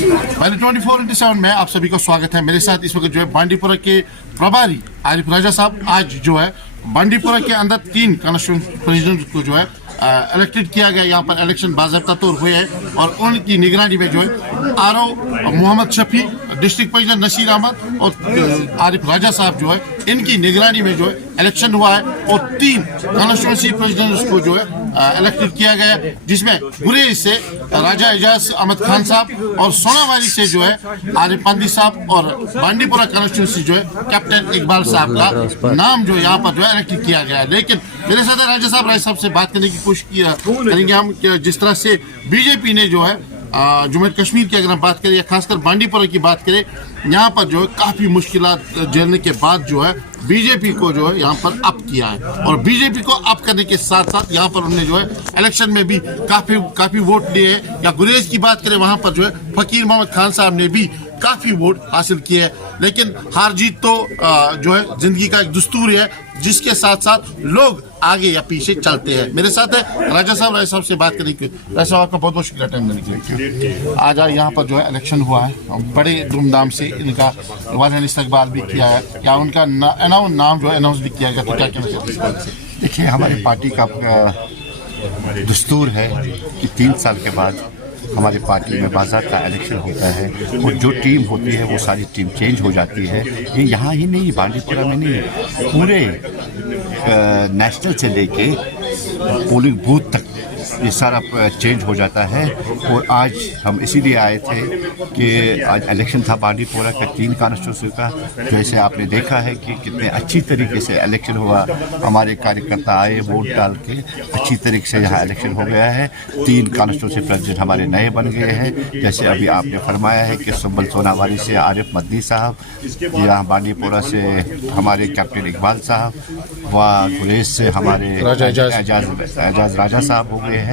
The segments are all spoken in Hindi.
पहले 24/7 में आप सभी को स्वागत है। मेरे साथ इस वक्त जो है बांडीपुरा के प्रभारी आरिफ राजा साहब, आज जो है बांडीपुरा के अंदर 3 प्रेसिडेंट को जो है इलेक्टेड किया गया। यहाँ पर इलेक्शन बाज़ाब्ता तौर हुए हैं और उनकी निगरानी में जो है RO Mohammad Shafi, district president Nasir Ahmad और आरिफ राजा साहब जो है इनकी निगरानी में जो है इलेक्शन हुआ है और 3 कॉन्स्टिट्यूंसी प्रेसिडेंट्स को जो है इलेक्टेड किया गया, जिसमें गुरेज से राजा एजाज अहमद खान साहब और सोनावारी से जो है आरिफ मंदी साहब और बांडीपुरा कॉन्स्टिट्यूंसी जो है कैप्टन इकबाल साहब का नाम जो यहाँ पर जो है इलेक्टेड किया गया है। लेकिन मेरे साथ राजा साहब से बात करने की कोशिश करेंगे हम, जिस तरह से बीजेपी ने जो है जम्मू कश्मीर की अगर हम बात करें या खासकर बांडीपुरा की बात करें, यहाँ पर जो है काफ़ी मुश्किलात झेलने के बाद जो है बीजेपी को जो है यहाँ पर अप किया है और बीजेपी को अप करने के साथ साथ यहाँ पर उन्होंने जो है इलेक्शन में भी काफ़ी वोट लिए हैं। या गुरेज की बात करें, वहाँ पर जो है फकीर मोहम्मद खान साहब ने भी काफ़ी वोट हासिल किए हैं। लेकिन हार जीत तो जो है ज़िंदगी का एक दस्तूर है, जिसके साथ साथ लोग आगे या पीछे चलते हैं। मेरे साथ है राजा साहब से बात करने की। राजा साहब आपका बहुत बहुत शुक्रिया टाइम देने के लिए। आज यहाँ पर जो है इलेक्शन हुआ है, बड़े धूमधाम से इनका वाजह इस्तकबाल भी किया है, या उनका नाम जो है अनाउंस भी किया गया, तो क्या कहना चाहते हैं? देखिए, हमारी पार्टी का दस्तूर है कि 3 साल के बाद हमारी पार्टी में बाज़ाब्ता इलेक्शन होता है और जो टीम होती है वो सारी टीम चेंज हो जाती है। ये यहाँ ही नहीं, बांडीपुरा में नहीं, पूरे नेशनल से लेके पोलिंग बूथ तक ये सारा चेंज हो जाता है। और आज हम इसीलिए आए थे कि आज इलेक्शन था बांडीपुरा का 3 कॉन्स्टिट्यूंसी का। जैसे आपने देखा है कि कितने अच्छी तरीके से इलेक्शन हुआ, हमारे कार्यकर्ता आए, वोट डाल के अच्छी तरीके से यहाँ इलेक्शन हो गया है। 3 कॉन्स्टिट्यूंसी प्रेसिडेंट हमारे नए बन गए हैं। जैसे अभी आपने फरमाया है कि सुंबल सोनावारी से आरिफ मंदी साहब, यहाँ बांडीपुरा से हमारे कैप्टन इकबाल साहब, व गुरेज से हमारे एजाज राजा साहब हो गए हैं।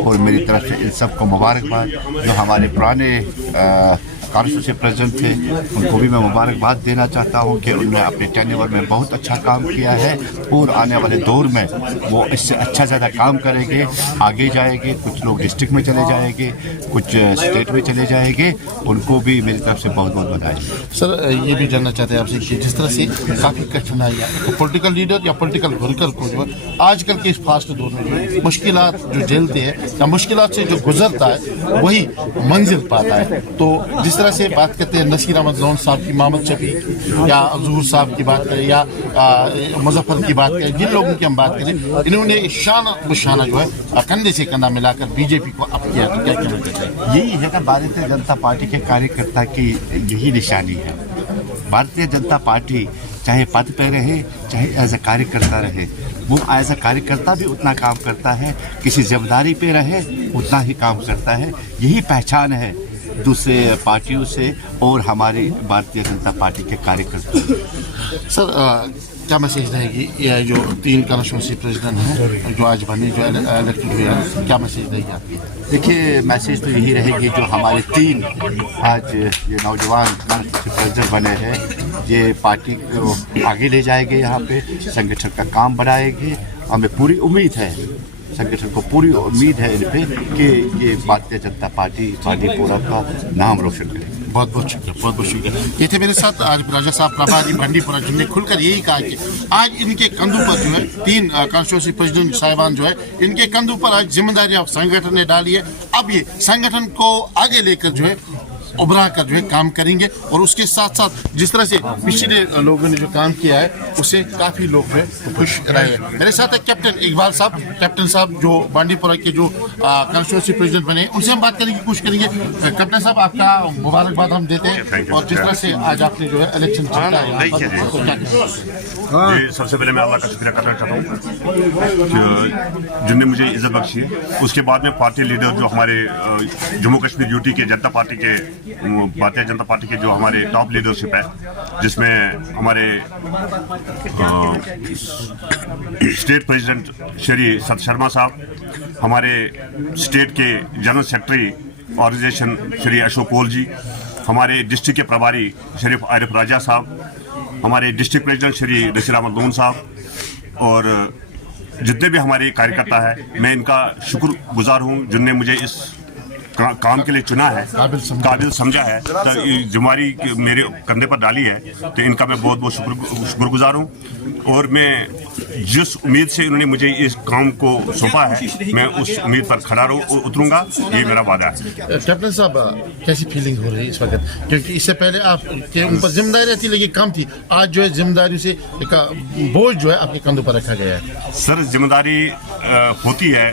और मेरी तरफ से इन सबको मुबारकबाद। जो हमारे पुराने कॉन्स्टिट्यूंसी प्रेसिडेंट थे उनको भी मैं मुबारकबाद देना चाहता हूं कि उन्होंने अपने टेन्योर में बहुत अच्छा काम किया है और आने वाले दौर में वो इससे अच्छा ज़्यादा काम करेंगे, आगे जाएंगे। कुछ लोग डिस्ट्रिक्ट में चले जाएंगे, कुछ स्टेट में चले जाएंगे, उनको भी मेरी तरफ से बहुत बहुत बधाई। सर, ये भी जानना चाहते हैं आपसे कि जिस तरह से काफ़ी कठिनाइयाँ पॉलिटिकल लीडर या पॉलिटिकल वर्कर को जो है आजकल के इस फास्ट दौर में मुश्किलात जो झेलते हैं या मुश्किलात से जो गुजरता है वही मंजिल पाता है। तो जिस तरह से बात करते हैं नसीर अहमद लोन साहब की, मोहम्मद शफी या ज़हूर साहब की बात करें या मुजफ्फर की बात करें, जिन लोगों की हम बात करें, इन्होंने शाना बशाना जो है कंधे से कंधा मिलाकर बीजेपी को अप किया। तो क्या कहना चाहते हैं? यही है कि भारतीय जनता पार्टी के कार्यकर्ता की यही निशानी है। भारतीय जनता पार्टी चाहे पद पे रहे, चाहे एज ए कार्यकर्ता रहे, वो एज ए कार्यकर्ता भी उतना काम करता है, किसी जिम्मेदारी पे रहे उतना ही काम करता है। यही पहचान है दूसरे पार्टियों से और हमारे भारतीय जनता पार्टी के कार्यकर्ता। सर, क्या मैसेज रहेगी ये जो 3 कॉन्स्टिट्यूंसी प्रेसिडेंट हैं जो आज बने, जो इलेक्टेड हुए हैं, क्या मैसेज रहेगी आपकी? देखिए, मैसेज तो यही रहेगी, जो हमारे 3 आज ये नौजवान कॉन्स्टिट्यूंसी प्रेसिडेंट बने हैं, ये पार्टी को आगे ले जाएंगे, यहाँ पे संगठन का काम बढ़ाएंगे। हमें पूरी उम्मीद है, संगठन को पूरी उम्मीद है इन पे कि ये भारतीय जनता पार्टी बांडीपुरा का नाम रोशन करेगी। बहुत बहुत शुक्रिया, बहुत बहुत शुक्रिया। ये थे मेरे साथ आज राजा साहब प्रभारी बांडीपुरा, जिनने खुलकर यही कहा कि आज इनके कंधों पर जो है 3 कॉन्स्टिट्यूंसी प्रेसिडेंट साहिबान जो है इनके कंधों पर आज जिम्मेदारियां संगठन ने डाली है। अब ये संगठन को आगे लेकर जो है उभरा कर जो है काम करेंगे और उसके साथ साथ जिस तरह से पिछले लोगों ने जो काम किया है उससे काफ़ी लोग जो है खुश रहे हैं। मेरे साथ है कैप्टन इकबाल साहब, कैप्टन साहब जो बांडीपुरा के जो कॉन्स्टिट्यूंसी प्रेसिडेंट बने, उनसे हम बात करने की कोशिश करेंगे। कैप्टन साहब, आपका मुबारकबाद हम देते हैं और जिस तरह से आज आपने जो है इलेक्शन जीता है, सबसे पहले मैं अल्लाह का शुक्रिया करना चाहता हूँ जिनने मुझे इज्जत बख्शी है। उसके बाद में पार्टी लीडर जो हमारे जम्मू कश्मीर यूटी के जनता पार्टी के भारतीय जनता पार्टी के जो हमारे टॉप लीडरशिप है, जिसमें हमारे स्टेट प्रेसिडेंट श्री सत शर्मा साहब, हमारे स्टेट के general secretary organization Shri Ashok Kaul ji, हमारे डिस्ट्रिक्ट के प्रभारी शरीफ आरिफ राजा साहब, हमारे डिस्ट्रिक्ट प्रेसिडेंट श्री नसीर अहमद लोन साहब और जितने भी हमारे कार्यकर्ता हैं, मैं इनका शुक्रगुजार हूँ जिनने मुझे इस काम के लिए चुना है, काबिल समझा है, तो ये जिम्मेदारी मेरे कंधे पर डाली है, तो इनका मैं बहुत बहुत शुक्रगुजार हूँ। और मैं जिस उम्मीद से इन्होंने मुझे इस काम को सौंपा है, मैं उस उम्मीद पर खड़ा उतरूंगा, ये मेरा वादा है। कैप्टन साहब, कैसी फीलिंग हो रही है इस वक्त, क्योंकि इससे पहले आपके ऊपर जिम्मेदारी थी लेकिन कम थी, आज जो है जिम्मेदारी से एक बोझ जो है आपके कंधों पर रखा गया है? सर, जिम्मेदारी होती है,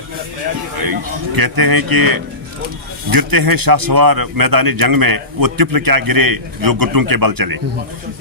कहते हैं कि गिरते हैं शाहसवार मैदानी जंग में, वो तिफल क्या गिरे जो घुटनों के बल चले।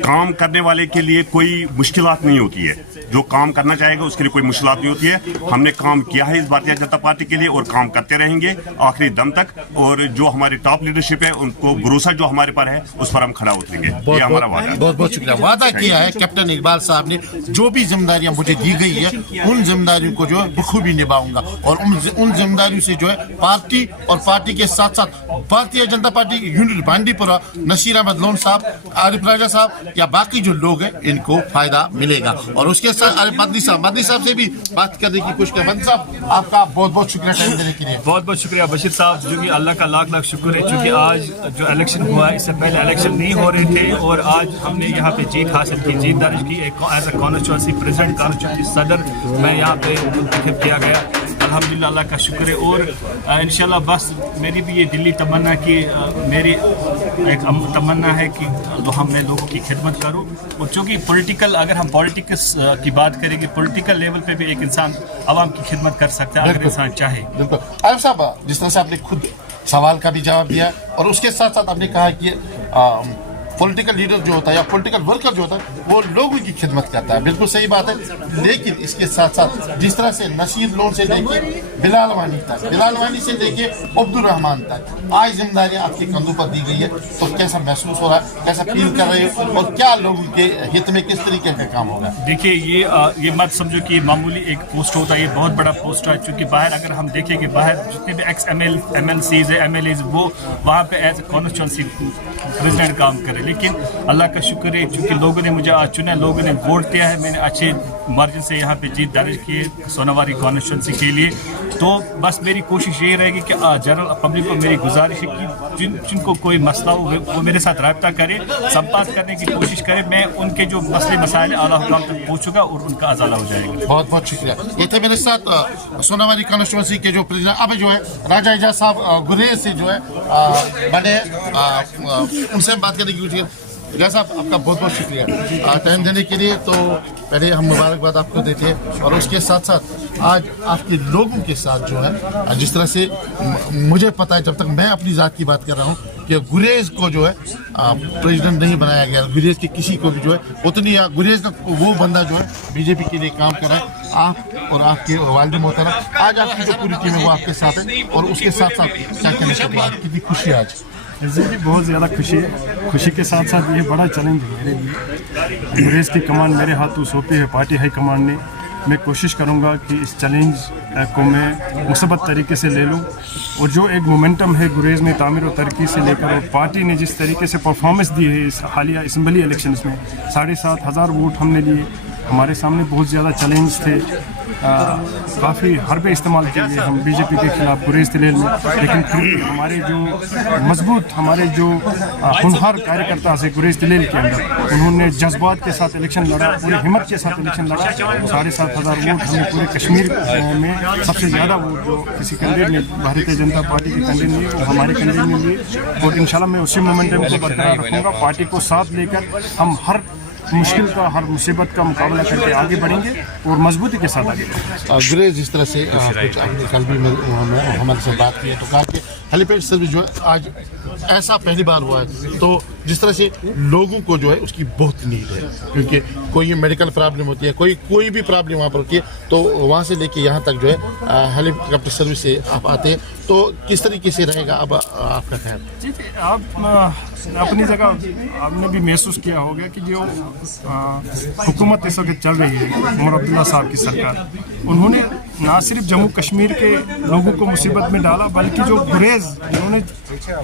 काम करने वाले के लिए कोई मुश्किलात नहीं होती है, जो काम करना चाहेगा उसके लिए कोई मुश्किलात नहीं होती है। हमने काम किया है इस भारतीय जनता पार्टी के लिए और काम करते रहेंगे आखिरी दम तक, और जो हमारी टॉप लीडरशिप है उनको भरोसा जो हमारे पर है उस पर हम खड़ा उतरेंगे, ये हमारा वादा है। बहुत बहुत शुक्रिया। वादा किया है कैप्टन इकबाल साहब ने, जो भी जिम्मेदारियां मुझे दी गई है उन जिम्मेदारियों को जो है बखूबी निभाऊंगा, और उन जिम्मेदारियों से जो है पार्टी और पार्टी के साथ साथ भारतीय जनता पार्टी यूनिट बांडीपुरा, नसीर अहमद लोन साहब, आरिफ राजा साहब या बाकी जो लोग हैं इनको फायदा मिलेगा। और उसके साथ आरिफ बद्री साहब से भी बात करने की कोशिश करें। बद्री साहब, आपका बहुत बहुत शुक्रिया टाइम देने के लिए। बहुत बहुत शुक्रिया बशीर साहब, जो कि अल्लाह का लाख लाख शुक्र है, क्योंकि आज जो इलेक्शन हुआ है, इससे पहले इलेक्शन नहीं हो रहे थे और आज हमने यहाँ पे जीत हासिल की, जीत दर्ज की। एक as a constituency president, constituency सदर मैं यहाँ पे मुंतखब किया गया, अल्हम्दुलिल्लाह, अल्लाह का शुक्र है। और इंशाल्लाह बस मेरी भी ये दिल्ली तमन्ना की मेरी एक तमन्ना है कि मैं लोगों की खिदमत करूं। और चूँकि पॉलिटिकल, अगर हम पॉलिटिक्स की बात करेंगे, पॉलिटिकल लेवल पे भी एक इंसान आवाम की खिदमत कर सकता है अगर इंसान चाहे। बिल्कुल। आरिफ साहब, जिस तरह से आपने खुद सवाल का भी जवाब दिया और उसके साथ साथ आपने कहा कि पॉलिटिकल लीडर जो होता है या पॉलिटिकल वर्कर जो होता है वो लोगों की खिदमत करता है, बिल्कुल सही बात है। लेकिन इसके साथ साथ जिस तरह से नसीर लोन से देखिए बिलाल वानी तक, बिलाल वानी से देखिए अब्दुल रहमान तक, आज जिम्मेदारियां आपके कंधों पर दी गई है, तो कैसा महसूस हो रहा है, कैसा फील कर रहे हो, और क्या लोगों के हित में किस तरीके का काम होगा? देखिए, ये मत समझो कि मामूली एक पोस्ट होता है, ये बहुत बड़ा पोस्ट है। चूँकि बाहर अगर हम देखें कि बाहर जितने भी MLCs है, MLAs, वो वहाँ पे एज ए कॉन्स्टिट्यूंसी प्रेसिडेंट काम करे। लेकिन अल्लाह का शुक्र है, चूँकि लोगों ने मुझे आज चुना, लोगों ने वोट दिया है, मैंने अच्छे मार्जिन से यहाँ पे जीत दर्ज की है सोनावारी कॉन्स्टिट्यूंसी के लिए। तो बस मेरी कोशिश ये रहेगी कि जनरल पब्लिक को मेरी गुजारिश है कि जिनको कोई मसला हो वो मेरे साथ रब्ता करे, संवाद करने की कोशिश करे। मैं उनके जो मसले मसाइल आला हुकाम तक पहुँचूंगा और उनका अजाला हो जाएगा। बहुत बहुत शुक्रिया। ये थे मेरे साथ सोनावारी कॉन्स्टिट्यूंसी के जो प्रेसिडेंट अब जो है राजा एजाज साहब गुरेज से जो है बने, उनसे बात करने की कोशिश। एजाज साहब, आपका बहुत बहुत शुक्रिया टाइम देने के लिए। तो पहले हम मुबारकबाद आपको देते हैं, और उसके साथ साथ आज आपके लोगों के साथ जो है, जिस तरह से मुझे पता है, जब तक मैं अपनी ज़ात की बात कर रहा हूँ कि गुरेज को जो है प्रेसिडेंट नहीं बनाया गया, गुरेज के किसी को भी जो है उतनी, गुरेज का वो बंदा जो है बीजेपी के लिए काम कर रहा है। आप और आपके वालिद मोहतरम, आज आपकी जो पूरी टीम है वो आपके साथ है, और उसके साथ साथ क्या कहना चाहते हैं, कितनी खुशी आज? जी, बहुत ज़्यादा खुशी है। खुशी के साथ साथ ये बड़ा चैलेंज है मेरे लिए। गुरेज की कमान मेरे हाथों सौंपी है पार्टी हाई कमान ने। मैं कोशिश करूंगा कि इस चैलेंज को मैं मुसब्बत तरीके से ले लूं, और जो एक मोमेंटम है गुरेज में तामीर और तरक्की से लेकर, और पार्टी ने जिस तरीके से परफॉर्मेंस दी है इस हालिया असम्बली इलेक्शंस में, 7,500 वोट हमने लिए। हमारे सामने बहुत ज़्यादा चैलेंज थे, काफ़ी हरबे इस्तेमाल किए गए हम बीजेपी के खिलाफ गुरेज तलेल में, लेकिन फिर भी हमारे जो मजबूत, हमारे जो हुनहार कार्यकर्ता से गुरेज तलेल के अंदर, उन्होंने जज्बात के साथ इलेक्शन लड़ा, पूरी हिम्मत के साथ इलेक्शन लड़ा। 7,500 वोट हमने पूरे कश्मीर में सबसे ज़्यादा वोट जो किसी कैंडिडेट ने, भारतीय जनता पार्टी के कैंडिडेट ने, वो हमारे कैंडिडेट ने लिए। और इंशाल्लाह मैं उसी मोमेंटम को बरकरार रखूँगा। पार्टी को साथ लेकर हम हर मुश्किल का, हर मुसीबत का मुकाबला करके आगे बढ़ेंगे और मजबूती के साथ आगे बढ़ेंगे। गुरेज जिस तरह से कुछ कल भी हमारे से बात की है, तो कहा कि हेलीपैड सर्विस जो है आज ऐसा पहली बार हुआ है, तो जिस तरह से लोगों को जो है उसकी बहुत नीड है, क्योंकि कोई मेडिकल प्रॉब्लम होती है, कोई भी प्रॉब्लम वहाँ पर होती है, तो वहाँ से लेके यहाँ तक जो है हेलीकॉप्टर सर्विस से आप आते हैं, तो किस तरीके से रहेगा अब आपका ख्याल? जी, आप अपनी जगह आपने भी महसूस किया होगा कि जो हुकूमत इस वक्त चल रही है उमर अब्दुल्ला साहब की सरकार, उन्होंने ना सिर्फ जम्मू कश्मीर के लोगों को मुसीबत में डाला, बल्कि जो गुरेज उन्होंने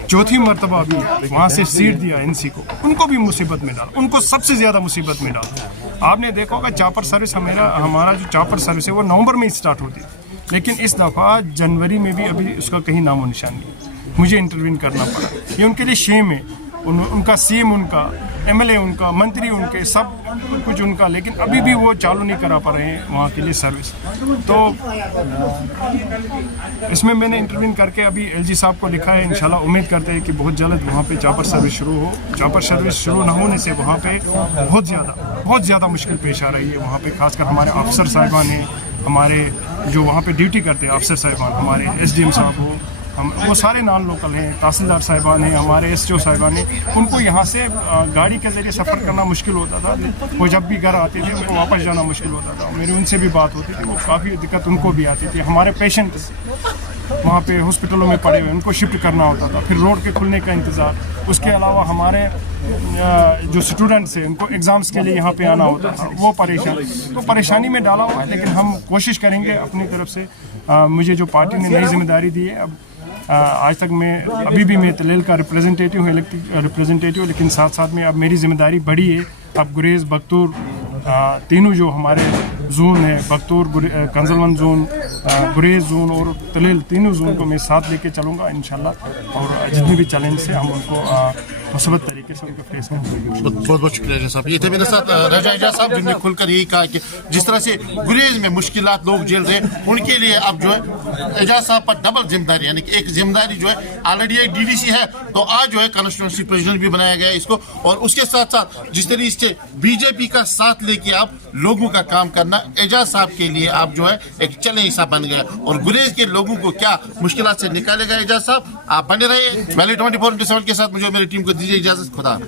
चौथी मरतबा भी वहाँ से सीट दिया एनसी को, उनको भी मुसीबत में डाला, उनको सबसे ज़्यादा मुसीबत में डाला। आपने देखा होगा चॉपर सर्विस, हमारा जो चॉपर सर्विस है वो नवंबर में ही स्टार्ट होती है, लेकिन इस दफ़ा जनवरी में भी अभी उसका कहीं नामो निशान नहीं। मुझे इंटरवीन करना पड़ा। ये उनके लिए शेम है। उनका सीएम उनका, एमएलए उनका, मंत्री उनके, सब कुछ उनका, लेकिन अभी भी वो चालू नहीं करा पा रहे हैं वहाँ के लिए सर्विस। तो इसमें मैंने इंटरवीन करके अभी एलजी साहब को लिखा है। इंशाल्लाह उम्मीद करते हैं कि बहुत जल्द वहाँ पे चॉपर सर्विस शुरू हो। चॉपर सर्विस शुरू न होने से वहाँ पे बहुत ज़्यादा मुश्किल पेश आ रही है। वहाँ पे खासकर हमारे अफसर साहिबान हैं, हमारे जो वहाँ पे ड्यूटी करते हैं अफसर साहिबान, हमारे एसडीएम साहब हो, हम वो सारे नॉन लोकल हैं, तहसीलदार साहिबान हैं, हमारे एसओ साहिबान हैं। उनको यहाँ से गाड़ी के ज़रिए सफ़र करना मुश्किल होता था। वो जब भी घर आते थे उनको वापस जाना मुश्किल होता था। मेरी उनसे भी बात होती थी, वो काफ़ी दिक्कत उनको भी आती थी। हमारे पेशेंट वहाँ पे हॉस्पिटलों में पड़े हुए, उनको शिफ्ट करना होता था, फिर रोड के खुलने का इंतज़ार। उसके अलावा हमारे जो स्टूडेंट्स हैं उनको एग्ज़ाम्स के लिए यहाँ पे आना होता था, वो परेशानी में डाला हुआ है। लेकिन हम कोशिश करेंगे अपनी तरफ से। मुझे जो पार्टी ने नई जिम्मेदारी दी है, अब आज तक मैं अभी भी मैं तलेल का रिप्रेजेंटेटिव हूँ, इलेक्टेड रिप्रेजेंटेटिव, लेकिन साथ साथ में अब मेरी जिम्मेदारी बढ़ी है। अब गुरेज, बख्तूर, तीनों जो हमारे जोन है, बख्तूर, कंजलवंत जोन, गुरेज जोन और तलेल, तीनों जोन को मैं साथ लेके चलूँगा इंशाल्लाह। और जितने भी चैलेंज है हम उनको मुस्बत तरीके से उनको फेस करेंगे। बहुत बहुत शुक्रिया एजाज साहब। ये थे मेरे साथ रजा एजाज साहब, जिन्होंने खुलकर यही कहा कि जिस तरह से गुरेज में मुश्किलात लोग झेल रहे हैं, उनके लिए अब जो है एजाज साहब पर डबल जिम्मेदारी, यानी कि एक जिम्मेदारी जो है ऑलरेडी एक डीडीसी है, तो आज जो है कॉन्स्टिट्यूंसी प्रेसिडेंट भी बनाया गया है इसको। और उसके साथ साथ जिस तरीके से बीजेपी का साथ लेके आप लोगों का काम करना, एजाज साहब के लिए आप जो है एक चैलेंज सा बन गया। और गुरेज के लोगों को क्या मुश्किलात से निकालेगा एजाज साहब, आप बने रहिए। वैली 24/7 के साथ मुझे मेरी टीम को दीजिए इजाजत। खुदा।